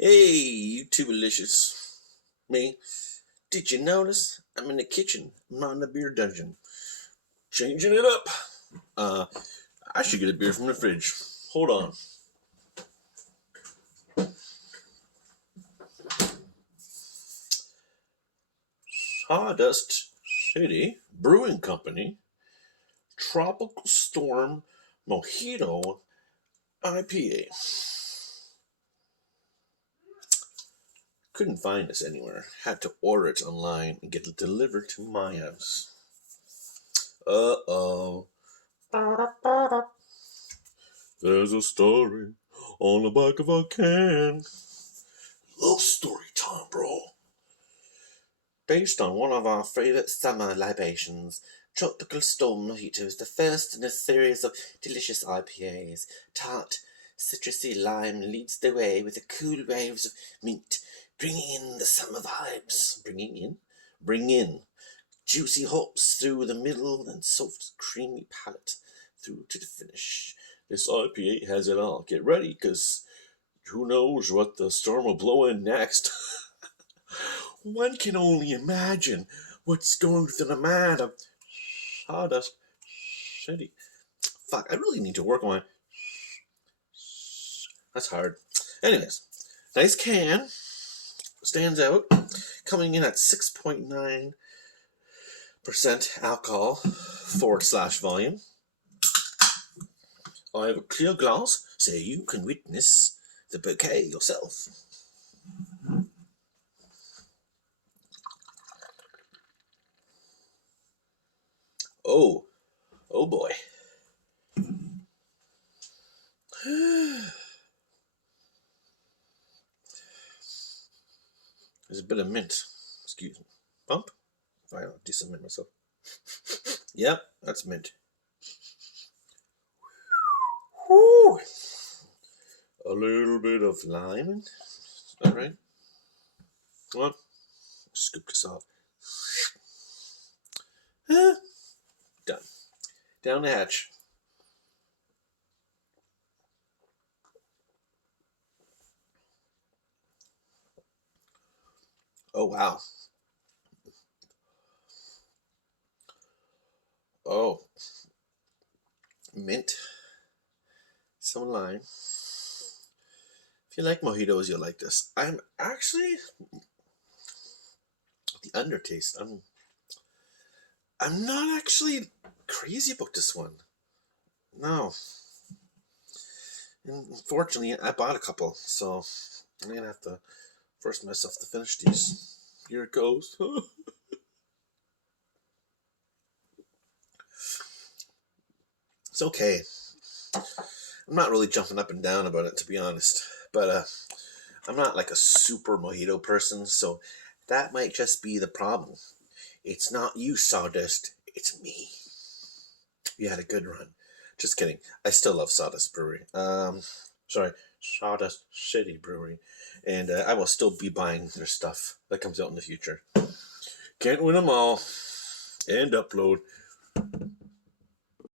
Hey, you two delicious. Me? Did you notice? I'm in the kitchen. I'm not in the beer dungeon. Changing it up. Uh, I should get a beer from the fridge. Hold on. Sawdust City Brewing Company Tropical Storm Mojito IPA. Couldn't find this anywhere. Had to order it online and get it delivered to my house. Uh-oh. There's a story on the back of a can. Love story time, bro. Based on one of our favorite summer libations, Tropical Storm Mojito is the first in a series of delicious IPAs. Tart, citrusy lime leads the way with the cool waves of mint, bringing in the summer vibes. Bring in juicy hops through the middle and soft, creamy palate through to the finish. This IPA has it all. Get ready, because who knows what the storm will blow in next. One can only imagine what's going through the mind of Sawdust City. Fuck, I really need to work on my... That's hard. Anyways, nice can. Stands out. Coming in at 6.9% alcohol / volume. I have a clear glass so you can witness the bouquet yourself. Oh boy. There's a bit of mint. Excuse me. Bump? I'll do some mint myself. Yep, that's mint. Whew. A little bit of lime. Alright. Come on. Scoop this off. Done. Down the hatch. Oh, wow. Oh. Mint. Some lime. If you like mojitos, you'll like this. I'm actually... The undertaste. I'm not actually crazy about this one. No. Unfortunately, I bought a couple, so I'm gonna have to force myself to finish these. Here it goes. It's okay. I'm not really jumping up and down about it, to be honest. But I'm not like a super mojito person, so that might just be the problem. It's not you, Sawdust. It's me. You had a good run. Just kidding. I still love Sawdust Brewery. Sorry, Sawdust City Brewery. And I will still be buying their stuff that comes out in the future. Can't win them all. And upload.